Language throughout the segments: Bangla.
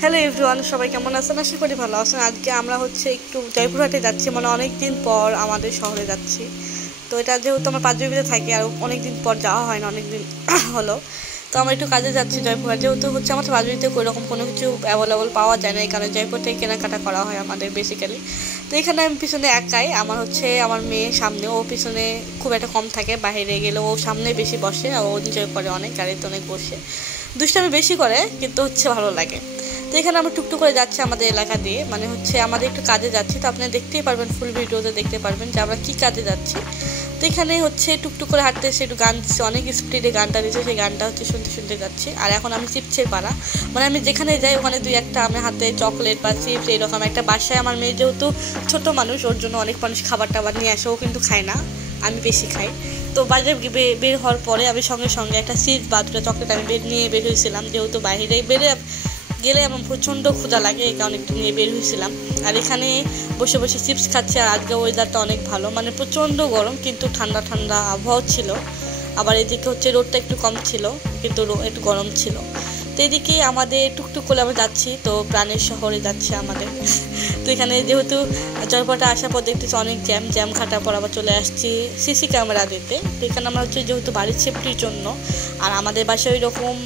হ্যালো এভরিওয়ান, সবাই কেমন আছেন? আশা করি ভালো আছেন। আজকে আমরা একটু জয়পুরহাটে যাচ্ছি, মানে অনেক দিন পর আমাদের শহরে যাচ্ছি। তো এটা যেহেতু আমার পাঁচবিবিতে থাকি আর অনেক দিন পর যাওয়া হয় না, অনেক দিন হলো। তো আমরা একটু কাজে যাচ্ছি জয়পুরহাট, যেহেতু আমার পাঁচবিবিতে ওইরকম কোনো কিছু অ্যাভেলেবল পাওয়া যায় না, এই কারণে জয়পুর থেকে কেনাকাটা করা হয় আমাদের বেসিক্যালি। তো এখানে আমি পিছনে একাই, আমার মেয়ে সামনে, ও পিছনে খুব একটা কম থাকে, বাইরে গেলে ও সামনে বেশি বসে, ও এনজয় করে অনেক, গাড়িতে অনেক বসে দুষ্টামি বেশি করে, কিন্তু ভালো লাগে। তো এখানে আমরা টুকটুক করে যাচ্ছি আমাদের এলাকা দিয়ে, আমাদের একটু কাজে যাচ্ছি। তো আপনি দেখতেই পারবেন, ফুল ভিডিওতে দেখতে পারবেন যে আমরা কী কাজে যাচ্ছি। তো এখানে টুকটুক করে হাঁটতে এসে একটু গান দিচ্ছে, অনেক স্পিডে গানটা দিচ্ছে, সেই গানটা শুনতে শুনতে যাচ্ছি। আর এখন আমি চিপসের পাড়া, আমি যেখানে যাই ওখানে দুই একটা আমি হাতে চকলেট বা চিপস এইরকম একটা, বাসায় আমার মেয়ে যেহেতু ছোট মানুষ, ওর জন্য অনেক মানুষ খাবার টাবার নিয়ে আসে, ও কিন্তু খায় না, আমি বেশি খাই। তো বাজারে বের হওয়ার পরে আমি সঙ্গে সঙ্গে একটা চিপস বা দুটো চকলেট আমি নিয়ে বের হয়েছিলাম, যেহেতু বাইরে গেলে আমার প্রচণ্ড ক্ষুধা লাগে, এই কারণে একটু নিয়ে বের হয়েছিলাম। আর এখানে বসে বসে চিপস খাচ্ছি। আর আজকে ওয়েদারটা অনেক ভালো, প্রচণ্ড গরম কিন্তু ঠান্ডা ঠান্ডা আবহাওয়া ছিল। আবার এদিকে রোদটা একটু কম ছিল, কিন্তু একটু গরম ছিল। তো এদিকে আমাদের টুকটুক করে আমরা যাচ্ছি, তো প্রাণের শহরে যাচ্ছে আমাদের। তো এখানে যেহেতু জয়পুরহাটে আসার পর দেখতেছি অনেক জ্যাম খাটার পর আবার চলে আসছি সিসি ক্যামেরা দিতে। তো এখানে আমরা যেহেতু বাড়ির সেফটির জন্য, আর আমাদের বাসায় ওই রকম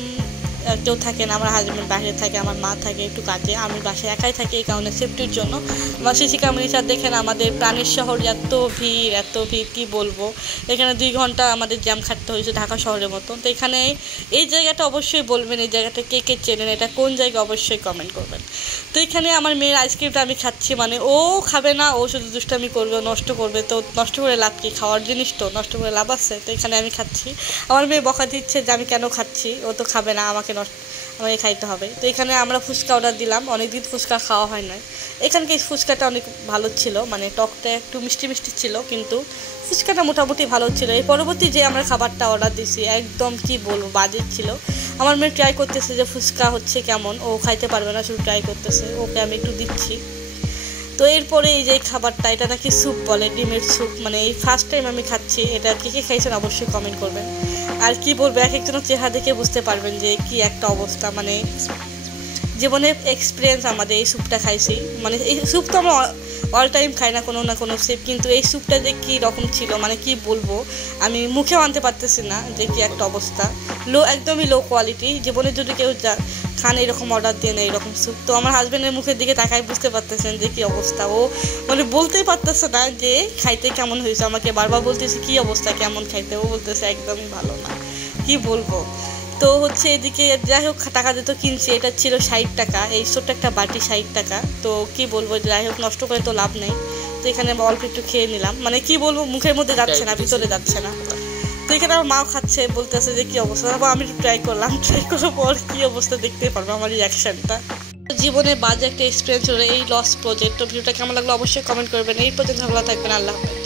কেউ থাকে না, আমার হাজব্যান্ড বাইরে থাকে, আমার মা থাকে একটু কাজে, আমি বাসায় একাই থাকি, এই কারণে সেফটির জন্য আমার সিসি ক্যামেরা দেখেন। আমাদের প্রাণের শহর এত ভিড় কী বলবো। এখানে 2 ঘন্টা আমাদের জ্যাম খাটতে হয়েছে ঢাকা শহরের মতন। তো এখানে এই জায়গাটা অবশ্যই বলবেন, এই জায়গাটা কে কে চেনেন, এটা কোন জায়গা অবশ্যই কমেন্ট করবেন। তো এখানে আমার মেয়ের আইসক্রিমটা আমি খাচ্ছি, ও খাবে না, ও শুধু দুষ্টামি করবে, নষ্ট করবে। তো নষ্ট করে লাভ কি, খাওয়ার জিনিস তো নষ্ট করে লাভ আছে। তো এখানে আমি খাচ্ছি, আমার মেয়ে বকা দিচ্ছে যে আমি কেন খাচ্ছি, ও তো খাবে না, আমাকে খাইতে হবে। তো এখানে আমরা ফুচকা অর্ডার দিলাম, অনেকদিন ফুচকা খাওয়া হয় না। এখানকার ফুচকাটা অনেক ভালো ছিল, টকটা একটু মিষ্টি মিষ্টি ছিল, কিন্তু ফুচকাটা মোটামুটি ভালো ছিল। এই পরবর্তী যে আমরা খাবারটা অর্ডার দিছি, একদম কি বলবো, বাজে ছিল। আমার মেয়ে ট্রাই করতেছে যে ফুচকা হচ্ছে কেমন, ও খাইতে পারবে না, শুধু ট্রাই করতেছে, ওকে আমি একটু দিচ্ছি। তো এরপরে এই যে খাবারটা, এটা নাকি স্যুপ বলে, ডিমের স্যুপ, এই ফার্স্ট টাইম আমি খাচ্ছি এটা। কে খাইছেন অবশ্যই কমেন্ট করবেন। আর কি বলবো, এক একজনের চেহারা দেখে বুঝতে পারবেন যে কি একটা অবস্থা, জীবনের এক্সপিরিয়েন্স আমাদের। এই স্যুপটা খাইছি, এই স্যুপ তো আমরা অল টাইম খাই না, কোনো না কোনো স্যুপ, কিন্তু এই স্যুপটা যে কী রকম ছিল, কি বলবো, আমি মুখেও আনতে পারতেছি না যে কি একটা অবস্থা। একদমই লো কোয়ালিটি। জীবনে যদি কেউ খান এরকম অর্ডার দিয়ে না এরকম স্যুপ। তো আমার হাজব্যান্ডের মুখের দিকে তাকাই বুঝতে পারতেছেন যে কী অবস্থা। ও বলতেই পারতেছে না যে খাইতে কেমন হয়েছে, আমাকে বারবার বলতেছে কী অবস্থা, কেমন খাইতে, ও বলতেছে একদমই ভালো না, কি বলবো। তো এদিকে যাই হোক টাকা দিতে কিনছি, এটা ছিল 60 টাকা, এই ছোট্ট একটা বাটি 60 টাকা। তো কি বলবো, যাই হোক নষ্ট করে তো লাভ নেই। তো এখানে অল্প একটু খেয়ে নিলাম, কি বলবো, মুখের মধ্যে যাচ্ছে না, ভিতরে যাচ্ছে না। তো এখানে আমার মাও খাচ্ছে, বলতেছে যে কী অবস্থা। তারপর আমি একটু ট্রাই করলাম, ট্রাই করার পর কী অবস্থা দেখতেই পারবো আমার রিয়াকশানটা। জীবনে বাজে একটা এক্সপিরিয়েন্স হলো এই লস প্রজেক্ট। তো ভিডিওটা কেমন লাগলো অবশ্যই কমেন্ট করবেন। এই পর্যন্ত ভালো থাকবেন, আল্লাহ হাফেজ।